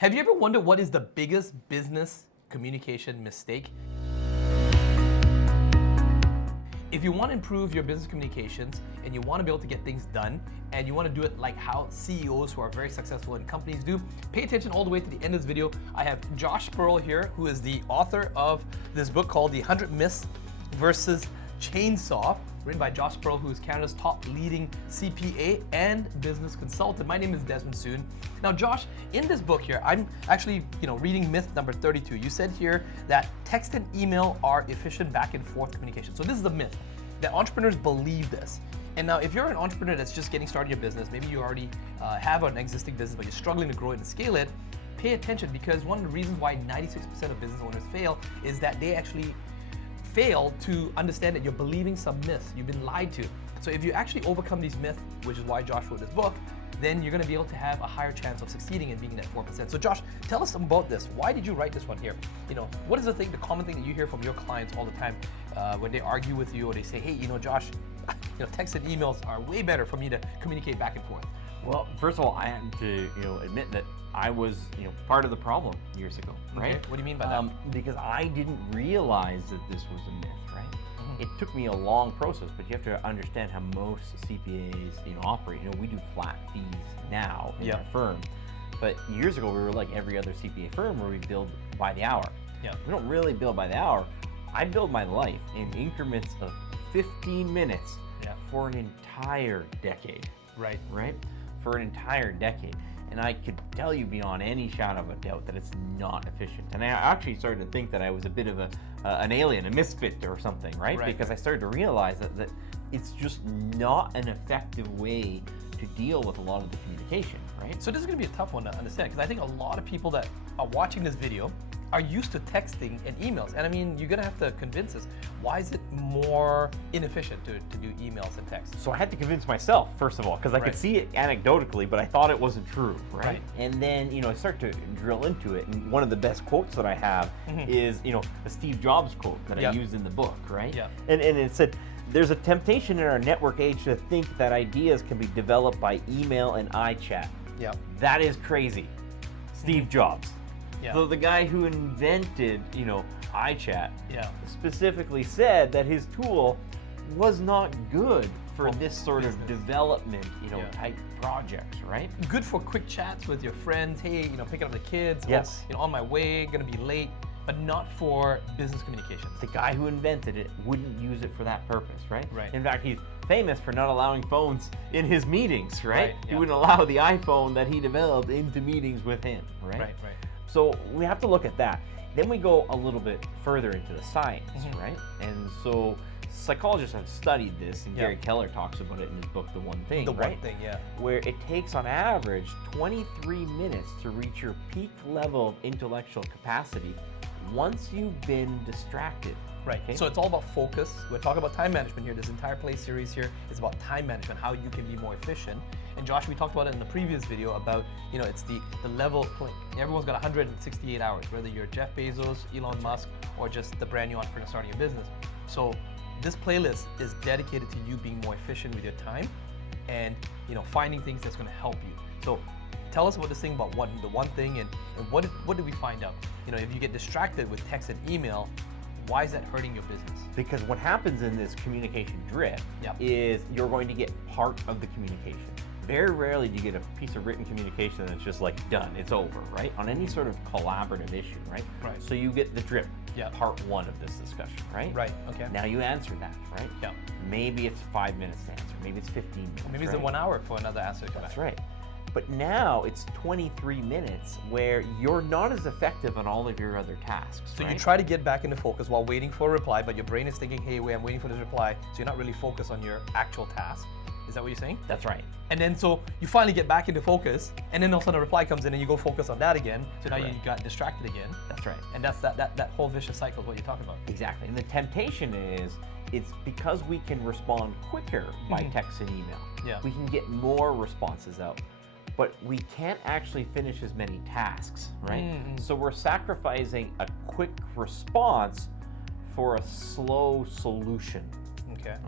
Have you ever wondered what is the biggest business communication mistake? If you want to improve your business communications and you want to be able to get things done and you want to do it like how CEOs who are very successful in companies do, pay attention all the way to the end of this video. I have Josh Spurrell here, who is the author of this book called The 100 Myths versus Chainsaw, written by Josh Spurrell, who is Canada's top leading CPA and business consultant. My name is Desmond Soon. Now, Josh, in this book here, I'm actually, reading myth number 32. You said here that text and email are efficient back and forth communication. So this is the myth that entrepreneurs believe this. And now, if you're an entrepreneur that's just getting started in your business, maybe you already have an existing business, but you're struggling to grow it and scale it, pay attention, because one of the reasons why 96% of business owners fail is that they actually fail to understand that you're believing some myths. You've been lied to. So if you actually overcome these myths, which is why Josh wrote this book, then you're going to be able to have a higher chance of succeeding and being that 4%. So Josh, tell us about this. Why did you write this one here? What is the common thing that you hear from your clients all the time when they argue with you or they say, hey, Josh, text and emails are way better for me to communicate back and forth? Well, first of all, I have to admit that I was part of the problem years ago, right? Okay. What do you mean by that? Because I didn't realize that this was a myth, right? Mm-hmm. It took me a long process, but you have to understand how most CPAs operate. We do flat fees now in our firm, but years ago we were like every other CPA firm where we billed by the hour. Yeah. We don't really bill by the hour. I build my life in increments of 15 minutes for an entire decade. Right? For an entire decade. And I could tell you beyond any shadow of a doubt that it's not efficient. And I actually started to think that I was a bit of an alien, a misfit or something, right? Because I started to realize that it's just not an effective way to deal with a lot of the communication, right? So this is going to be a tough one to understand, because I think a lot of people that are watching this video are used to texting and emails. And I mean, you're gonna have to convince us, why is it more inefficient to do emails and text? So I had to convince myself, first of all, because I could see it anecdotally, but I thought it wasn't true, right? And then, I start to drill into it. And one of the best quotes that I have is, a Steve Jobs quote that I used in the book, right? And it said, there's a temptation in our network age to think that ideas can be developed by email and iChat. That is crazy. Steve Jobs. So the guy who invented, iChat specifically said that his tool was not good for this sort of development, type projects, right? Good for quick chats with your friends. Hey, picking up the kids. Yes. Or, on my way, gonna be late, but not for business communications. The guy who invented it wouldn't use it for that purpose, right? In fact, he's famous for not allowing phones in his meetings, right? He wouldn't allow the iPhone that he developed into meetings with him, right? So we have to look at that. Then we go a little bit further into the science, right? And so psychologists have studied this, and Gary Keller talks about it in his book, The One Thing, One Thing, where it takes on average 23 minutes to reach your peak level of intellectual capacity once you've been distracted. Okay? So it's all about focus. We're talking about time management here. This entire play series here is about time management, how you can be more efficient. And Josh, we talked about it in the previous video about, it's the level playing. Everyone's got 168 hours, whether you're Jeff Bezos, Elon Musk, or just the brand new entrepreneur starting your business. So this playlist is dedicated to you being more efficient with your time and, finding things that's going to help you. So tell us about this thing about the one thing, and what did we find out? If you get distracted with text and email, why is that hurting your business? Because what happens in this communication drift is you're going to get part of the communication. Very rarely do you get a piece of written communication that's just like done, it's over, right? On any sort of collaborative issue, right? So you get the drip, part one of this discussion, right? Okay. Now you answer that, right? Maybe it's 5 minutes to answer, maybe it's 15 minutes, maybe it's 1 hour for another answer to come back. That's right. But now it's 23 minutes where you're not as effective on all of your other tasks. So you try to get back into focus while waiting for a reply, but your brain is thinking, hey, wait, I'm waiting for this reply. So you're not really focused on your actual task. Is that what you're saying? That's right. And then so you finally get back into focus, and then all of a sudden a reply comes in and you go focus on that again. So now you got distracted again. That's right. And that's that whole vicious cycle is what you're talking about. Exactly. And the temptation is, it's because we can respond quicker by text and email. We can get more responses out. But we can't actually finish as many tasks, right? So we're sacrificing a quick response for a slow solution.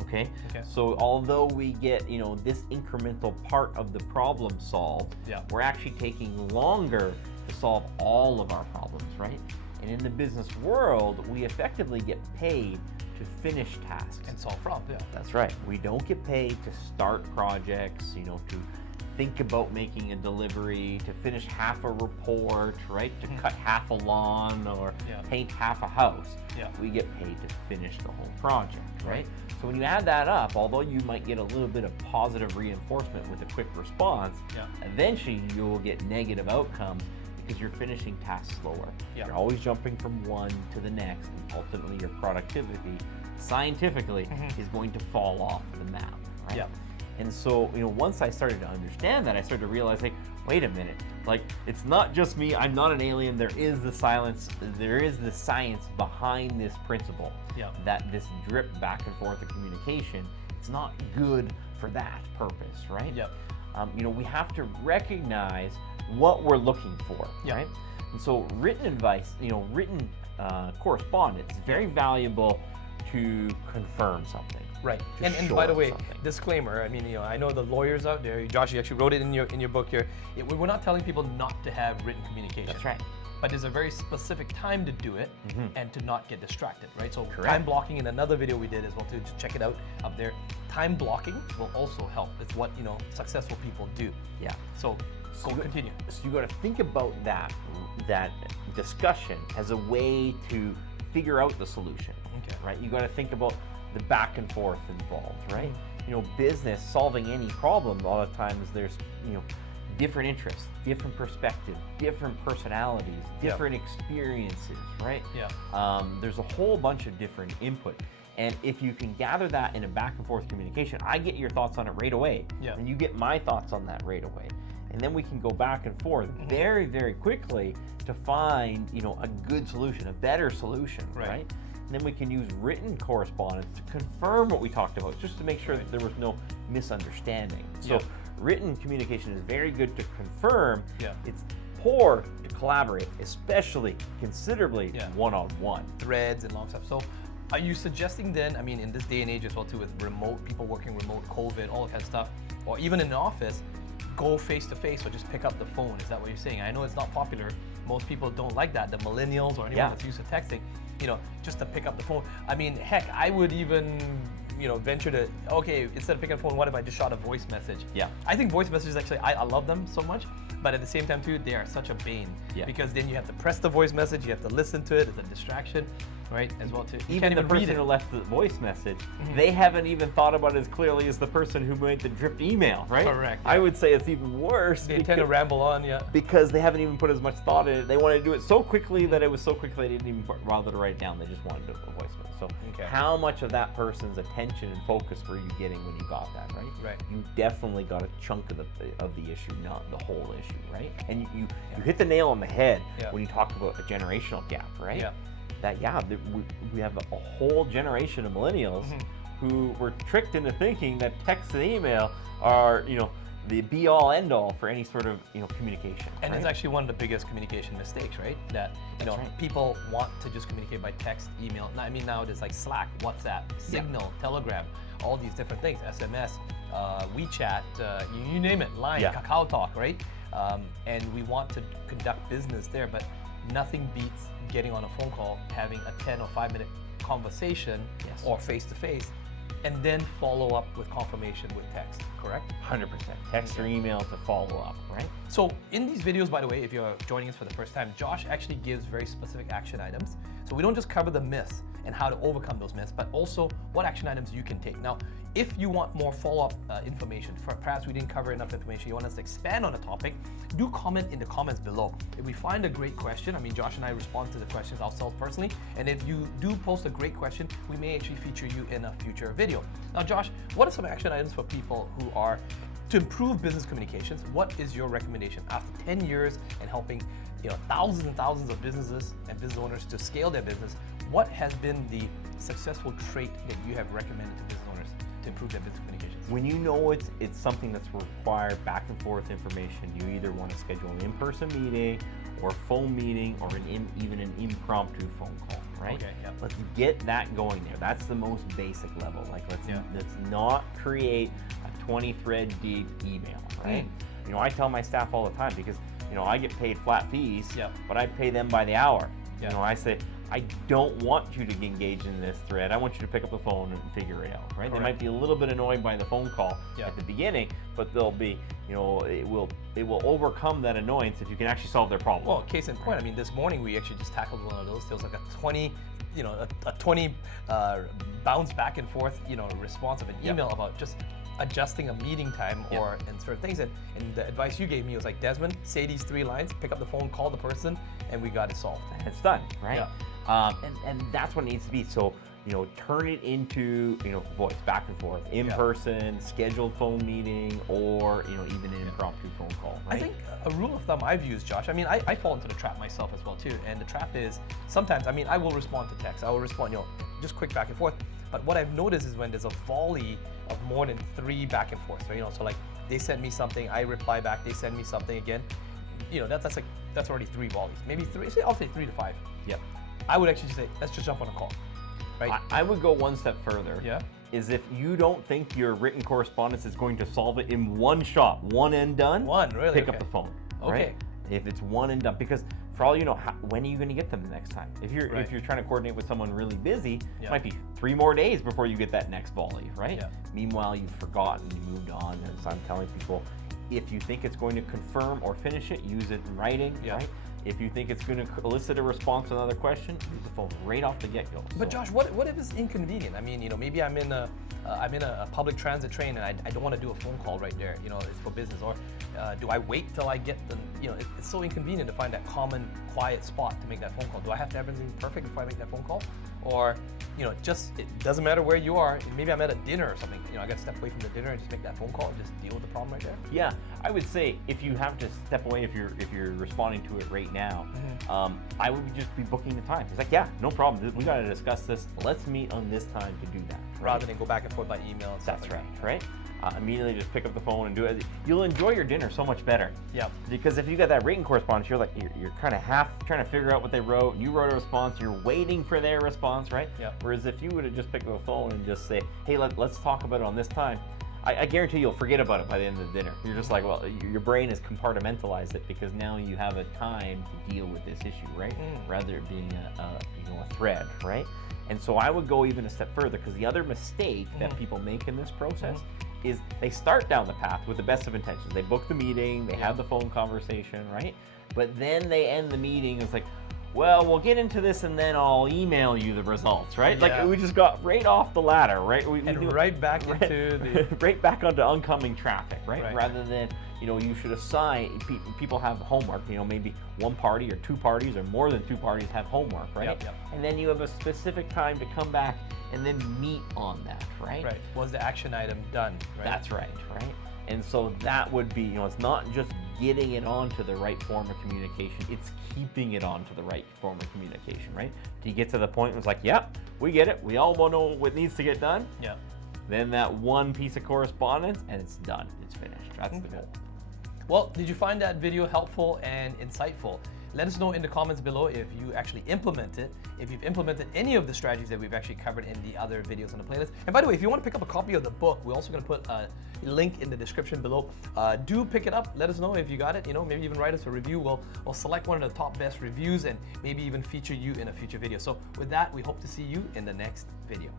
Okay. So although we get, this incremental part of the problem solved, we're actually taking longer to solve all of our problems, right? And in the business world, we effectively get paid to finish tasks. And solve problems, yeah. That's right. We don't get paid to start projects, you know, to think about making a delivery, to finish half a report, right? To cut half a lawn or paint half a house. Yeah. We get paid to finish the whole project, right? So when you add that up, although you might get a little bit of positive reinforcement with a quick response, eventually you will get negative outcomes because you're finishing tasks slower. You're always jumping from one to the next, and ultimately your productivity, scientifically, is going to fall off the map, right? And so, you know, once I started to understand that, I started to realize, like, wait a minute, like, it's not just me, I'm not an alien, there is the science behind this principle, that this drip back and forth of communication, it's not good for that purpose, right? You know, we have to recognize what we're looking for, right? And so written advice, you know, written correspondence is very valuable to confirm something. Right, and by the way, disclaimer, I mean, you know, I know the lawyers out there, Josh, you actually wrote it in your book here, we're not telling people not to have written communication. That's right. But there's a very specific time to do it and to not get distracted, right? So time blocking in another video we did as well too, just check it out up there. Time blocking will also help. It's what, you know, successful people do. So continue. So you got to think about that discussion as a way to figure out the solution, right? You got to think about the back and forth involved, right? You know, business solving any problem, a lot of times there's, you know, different interests, different perspectives, different personalities, different experiences, right? There's a whole bunch of different input. And if you can gather that in a back and forth communication, I get your thoughts on it right away, and you get my thoughts on that right away. And then we can go back and forth very, very quickly to find, you know, a good solution, a better solution, right? And then we can use written correspondence to confirm what we talked about, just to make sure that there was no misunderstanding. So written communication is very good to confirm. It's poor to collaborate, especially considerably one-on-one. Threads and long stuff. So are you suggesting then, I mean, in this day and age as well too, with remote, people working remote, COVID, all that kind of stuff, or even in the office, go face-to-face or just pick up the phone? Is that what you're saying? I know it's not popular. Most people don't like that. The millennials or anyone that's used to texting, you know, just to pick up the phone. I mean, heck, I would even, you know, venture to, okay, instead of picking up the phone, what if I just shot a voice message? I think voice messages actually, I love them so much, but at the same time too, they are such a bane. Because then you have to press the voice message, you have to listen to it, it's a distraction, right, as well too. You even the person who left the voice message, they haven't even thought about it as clearly as the person who made the dripped email, right? Correct. I would say it's even worse. They tend to ramble on, because they haven't even put as much thought in it. They wanted to do it so quickly that it was so quickly they didn't even bother to write it down. They just wanted to do a voice message. So how much of that person's attention and focus were you getting when you got that, right? You definitely got a chunk of the issue, not the whole issue, right? And you hit the nail on the head when you talk about a generational gap, right? That we have a whole generation of millennials who were tricked into thinking that text and email are, you know, the be-all, end-all for any sort of, you know, communication. And it's actually one of the biggest communication mistakes, right? That, you know, people want to just communicate by text, email. I mean, now there's like Slack, WhatsApp, Signal, Telegram, all these different things, SMS, WeChat, you name it, Line, Kakao Talk, right? And we want to conduct business there, but nothing beats getting on a phone call, having a 10 or 5 minute conversation or face-to-face, and then follow up with confirmation with text, correct? 100%. Text or email to follow up, right? So in these videos, by the way, if you're joining us for the first time, Josh actually gives very specific action items. So we don't just cover the myths and how to overcome those myths, but also what action items you can take. Now, if you want more follow-up information, perhaps we didn't cover enough information, you want us to expand on a topic, do comment in the comments below. If we find a great question, I mean, Josh and I respond to the questions ourselves personally, and if you do post a great question, we may actually feature you in a future video. Now, Josh, what are some action items for people who are to improve business communications? What is your recommendation after 10 years and helping, you know, thousands and thousands of businesses and business owners to scale their business? What has been the successful trait that you have recommended to business owners to improve their business communications? When you know it's something that's required back and forth information, you either want to schedule an in-person meeting or a phone meeting or even an impromptu phone call, right? Okay, Let's get that going there. That's the most basic level. Like let's not create a 20 thread deep email, right? You know, I tell my staff all the time because I get paid flat fees, Yep. but I pay them by the hour. Yep. I say, I don't want you to engage in this thread. I want you to pick up the phone and figure it out, right? Correct. They might be a little bit annoyed by the phone call Yep. at the beginning, but they'll be, it will overcome that annoyance if you can actually solve their problem. Well, case in point, I mean, this morning we actually just tackled one of those. There was like a 20, a 20 bounce back and forth, response of an email about just adjusting a meeting time and certain things. And the advice you gave me was like, Desmond, say these 3 lines, pick up the phone, call the person, and we got it solved. It's done, right? Yeah. And that's what it needs to be. So, turn it into, voice, back and forth, in person, scheduled phone meeting, or, even an impromptu phone call, right? I think a rule of thumb I've used, Josh, I mean, I fall into the trap myself as well too. And the trap is sometimes, I mean, I will respond to text. I will respond, just quick back and forth. But what I've noticed is when there's a volley of more than 3 back and forth, right? So like they send me something, I reply back, they send me something again. That's already 3 volleys. Maybe 3, I'll say 3 to 5. Yep. I would actually say, let's just jump on a call, right? I would go one step further. Yeah. Is if you don't think your written correspondence is going to solve it in one shot, one and done, Really? pick up the phone, right? Okay. If it's one and done, because for all you know, when are you going to get them the next time? If you're trying to coordinate with someone really busy, it might be 3 more days before you get that next volley, right? Yeah. Meanwhile, you've forgotten, you moved on, and so I'm telling people, if you think it's going to confirm or finish it, use it in writing, right? If you think it's going to elicit a response to another question, use the phone right off the get-go. But Josh, what if it's inconvenient? I mean, maybe I'm in a public transit train and I don't want to do a phone call right there. It's for business. Or do I wait till I get the? It's so inconvenient to find that common quiet spot to make that phone call. Do I have to have everything perfect before I make that phone call? Or it doesn't matter where you are. Maybe I'm at a dinner or something. I got to step away from the dinner and just make that phone call and just deal with the problem right there. Yeah, I would say if you have to step away, if you're responding to it right now, I would just be booking the time. It's like, yeah, no problem. We got to discuss this. Let's meet on this time to do that. Right? Rather than go back and forth by email. And stuff That's like right, that. right? Immediately just pick up the phone and do it. You'll enjoy your dinner so much better. Yeah. Because if you got that written correspondence, you're kind of half trying to figure out what they wrote. You wrote a response. You're waiting for their response, right? Yeah. Whereas if you would have just picked up the phone and just say, hey, let's talk about it on this time, I guarantee you'll forget about it by the end of the dinner. You're just like, well, your brain has compartmentalized it because now you have a time to deal with this issue, right? Rather than being a thread, right? And so I would go even a step further, because the other mistake that people make in this process is they start down the path with the best of intentions. They book the meeting, they have the phone conversation, right? But then they end the meeting, it's like, well, we'll get into this and then I'll email you the results, right? Yeah. Like we just got right off the ladder, right? Right back into the... right back onto oncoming traffic, right? Rather than, you should assign, people have homework, maybe one party or 2 parties or more than 2 parties have homework, right? Yep. And then you have a specific time to come back and then meet on that, right? Right. Was the action item done? Right? That's right, right? And so that would be, it's not just getting it onto the right form of communication, it's keeping it onto the right form of communication, right? Do you get to the point where it's like, yep, we get it, we all know what needs to get done? Yeah. Then that one piece of correspondence and it's done, it's finished. That's the goal. Well, did you find that video helpful and insightful? Let us know in the comments below if you actually implement it, if you've implemented any of the strategies that we've actually covered in the other videos on the playlist. And by the way, if you want to pick up a copy of the book, we're also going to put a link in the description below. Do pick it up. Let us know if you got it. Maybe even write us a review. We'll select one of the top best reviews and maybe even feature you in a future video. So with that, we hope to see you in the next video.